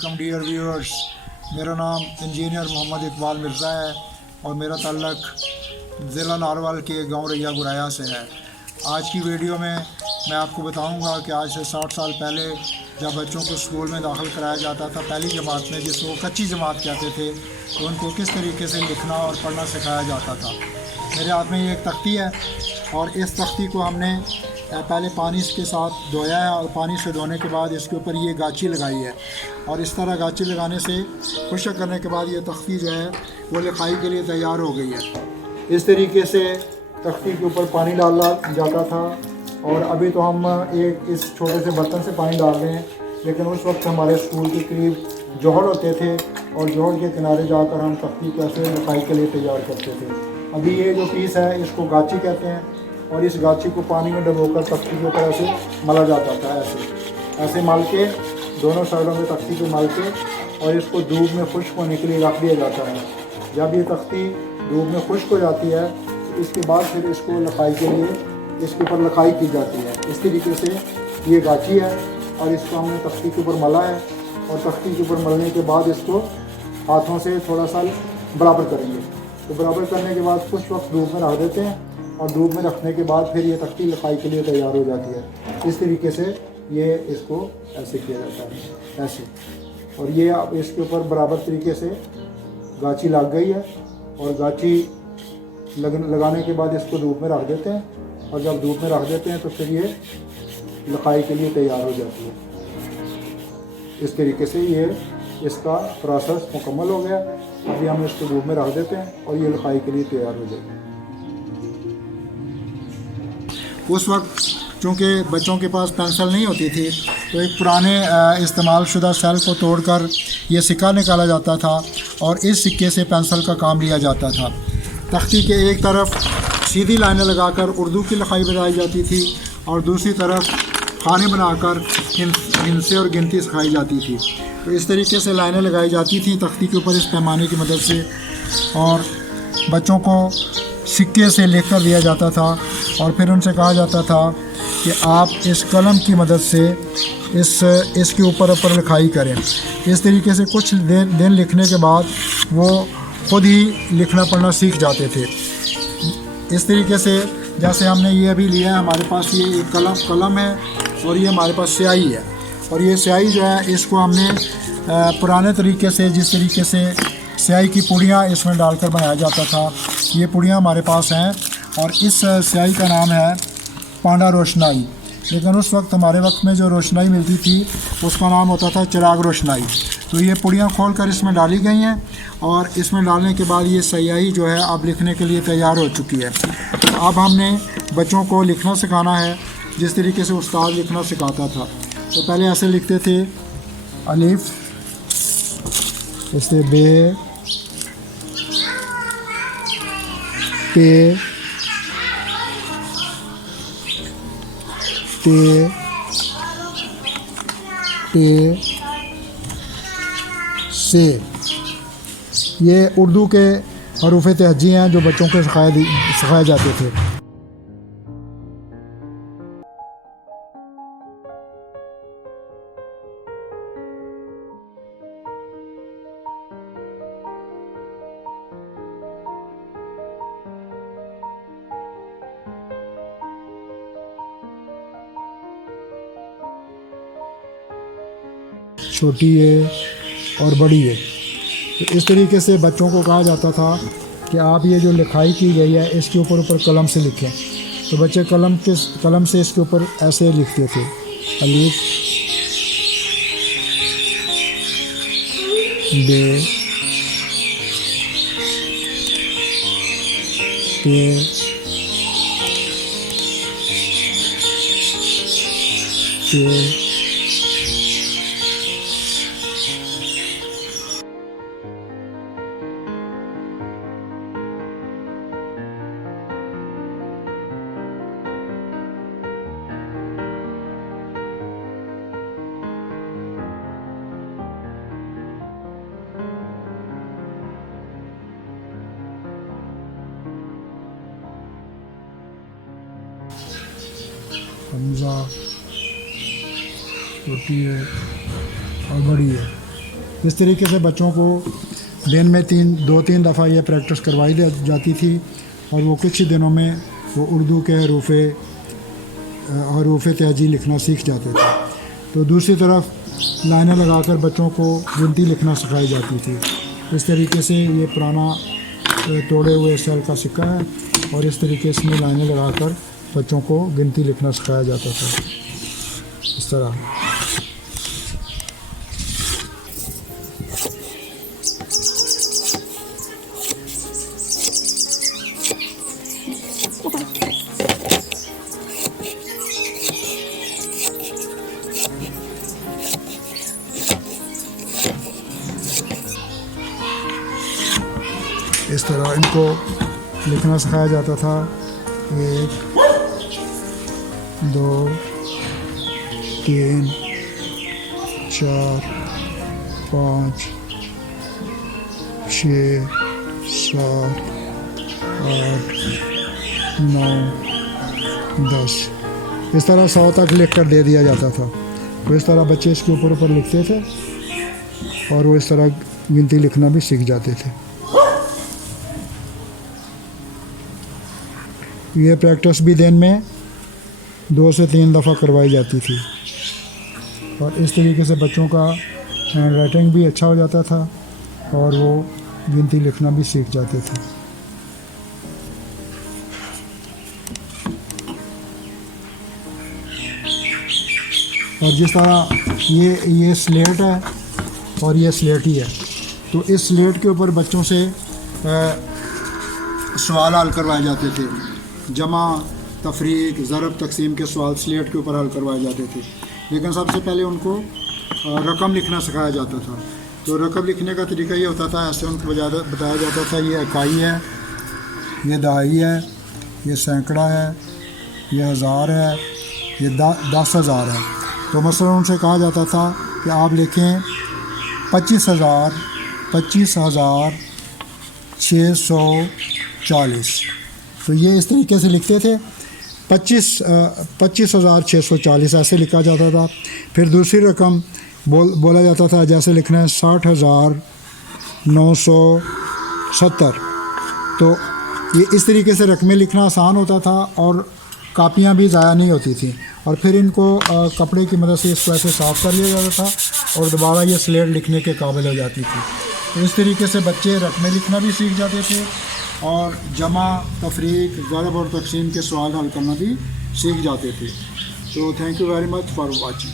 Welcome dear viewers. मेरा नाम engineer Mohammad Iqbal Mirza है और मेरा ताल्लुक़ ज़िला नारवल के गांव रैया गुराया से है। आज की वीडियो में मैं आपको बताऊंगा कि आज से 60 साल पहले जब बच्चों को स्कूल में दाखिल कराया जाता था पहली जमात में, जिसको कच्ची जमात कहते थे, तो उनको किस तरीके से लिखना और पढ़ना सिखाया जाता था। मेरे हाथ में ये एक तख्ती है और इस तख्ती को हमने पहले पानी के साथ धोया है और पानी से धोने के बाद इसके ऊपर ये गाची लगाई है और इस तरह गाची लगाने से खुश्क करने के बाद ये तख्ती जो है वो लिखाई के लिए तैयार हो गई है। इस तरीके से तख्ती के ऊपर पानी डाला जाता था और अभी तो हम एक इस छोटे से बर्तन से पानी डाल रहे हैं, लेकिन उस वक्त हमारे स्कूल के करीब जोहड़ होते थे और जोहड़ के किनारे जाकर हम तख्ती कैसे लिखाई के लिए तैयार करते थे। अभी ये जो पीस है इसको गाची कहते हैं और इस गाची को पानी में डुबोकर तख्ती के ऊपर ऐसे मला जाता था। ऐसे मल के दोनों साइडों में तख्ती को मल के और इसको धूप में खुश्क होने के लिए रख दिया जाता है। जब ये तख्ती धूप में खुश्क हो जाती है तो इसके बाद फिर इसको लिखाई के लिए इसके ऊपर लिखाई की जाती है। इस तरीके से ये गाची है और इसको हमने तख्ती के ऊपर मला है और तख्ती के ऊपर मलने के बाद इसको हाथों से थोड़ा सा बराबर करेंगे। तो बराबर करने के बाद कुछ वक्त धूप में रख देते हैं और धूप में रखने के बाद फिर ये तख्ती लिखाई के लिए तैयार हो जाती है। इस तरीके से ये इसको ऐसे किया जाता है, ऐसे। और ये अब इसके ऊपर बराबर तरीके से गाची लग गई है और गाची लगाने के बाद इसको धूप में रख देते हैं और जब धूप में रख देते हैं तो फिर ये लिखाई के लिए तैयार हो जाती है। इस तरीके से ये इसका प्रोसेस मुकम्मल हो गया। अभी हम इसको धूप में रख देते हैं और ये लिखाई के लिए तैयार हो जाएगी। उस वक्त चूँकि बच्चों के पास पेंसिल नहीं होती थी तो एक पुराने इस्तेमाल शुदा सेल को तोड़कर ये सिक्का निकाला जाता था और इस सिक्के से पेंसिल का काम लिया जाता था। तख्ती के एक तरफ सीधी लाइनें लगाकर उर्दू की लिखाई बनाई जाती थी और दूसरी तरफ खाने बनाकर हिंसे और गिनती सिखाई जाती थी। तो इस तरीके से लाइनें लगाई जाती थी तख्ती के ऊपर इस पैमाने की मदद से और बच्चों को सिक्के से लिख कर दिया जाता था और फिर उनसे कहा जाता था कि आप इस कलम की मदद से इसके ऊपर लिखाई करें। इस तरीके से कुछ दिन लिखने के बाद वो खुद ही लिखना पढ़ना सीख जाते थे। इस तरीके से जैसे हमने ये अभी लिया है, हमारे पास ये एक कलम है और ये हमारे पास स्याही है और ये स्याही जो है इसको हमने पुराने तरीके से, जिस तरीके से स्याही की पुड़ियाँ इसमें डालकर बनाया जाता था, ये पुड़ियाँ हमारे पास हैं और इस स्याही का नाम है पांडा रोशनाई। लेकिन उस वक्त हमारे वक्त में जो रोशनाई मिलती थी उसका नाम होता था चिराग रोशनाई। तो ये पुड़ियाँ खोलकर इसमें डाली गई हैं और इसमें डालने के बाद ये स्याही जो है अब लिखने के लिए तैयार हो चुकी है। तो अब हमने बच्चों को लिखना सिखाना है जिस तरीके से उस्ताद लिखना सिखाता था। तो पहले ऐसे लिखते थे, अलिफ, इससे बे, पे, ते, से। ये उर्दू के हरूफ तहजी हैं जो बच्चों को सिखाए जाते थे। छोटी है और बड़ी है। तो इस तरीके से बच्चों को कहा जाता था कि आप ये जो लिखाई की गई है इसके ऊपर कलम से लिखें। तो बच्चे कलम से इसके ऊपर ऐसे लिखते थे, अलिफ, बे, पे, ते, हमजा, छोटी है और बड़ी है। इस तरीके से बच्चों को दिन में 2-3 दफ़ा ये प्रैक्टिस करवाई जाती थी और वो कुछ ही दिनों में वो उर्दू के हरूफ तहजी लिखना सीख जाते थे। तो दूसरी तरफ लाइनें लगाकर बच्चों को गिनती लिखना सिखाई जाती थी। इस तरीके से ये पुराना तोड़े हुए स्टाइल का सिक्का है और इस तरीके से लाइनें लगाकर बच्चों को गिनती लिखना सिखाया जाता था इस तरह। इस तरह इनको लिखना सिखाया जाता था। 1 2 3 4 5 6 7 8 9 10 इस तरह 100 तक लिख कर दे दिया जाता था। तो इस तरह बच्चे इसके ऊपर लिखते थे और वो इस तरह गिनती लिखना भी सीख जाते थे। ये प्रैक्टिस भी दिन में 2 से 3 दफ़ा करवाई जाती थी और इस तरीके से बच्चों का हैंड राइटिंग भी अच्छा हो जाता था और वो गिनती लिखना भी सीख जाते थे। और जिस तरह ये स्लेट है और ये स्लेट ही है, तो इस स्लेट के ऊपर बच्चों से सवाल हल करवाए जाते थे। जमा, तफरीक, ज़रब, तकसीम के सवाल स्लेट के ऊपर हल करवाए जाते थे। लेकिन सबसे पहले उनको रकम लिखना सिखाया जाता था। तो रकम लिखने का तरीका ये होता था, ऐसे उनको बताया जाता था, ये इकाई है, ये दहाई है, ये सैकड़ा है, ये हज़ार है, ये 10,000 है। तो मसलन उनसे कहा जाता था कि आप लिखें 25,640। तो ये इस तरीके से लिखते थे, 25,640 ऐसे लिखा जाता था। फिर दूसरी रकम बोला जाता था, जैसे लिखना है 60,970। तो ये इस तरीके से रकमें लिखना आसान होता था और कापियाँ भी ज़ाया नहीं होती थी। और फिर इनको कपड़े की मदद से इसको ऐसे साफ़ कर लिया जाता था और दोबारा ये स्लेट लिखने के काबिल हो जाती थी। तो इस तरीके से बच्चे रकमें लिखना भी सीख जाते थे और जमा, तफरीक, ज़रब और तकसीम के सवाल हल करना भी सीख जाते थे। तो thank you very much for watching.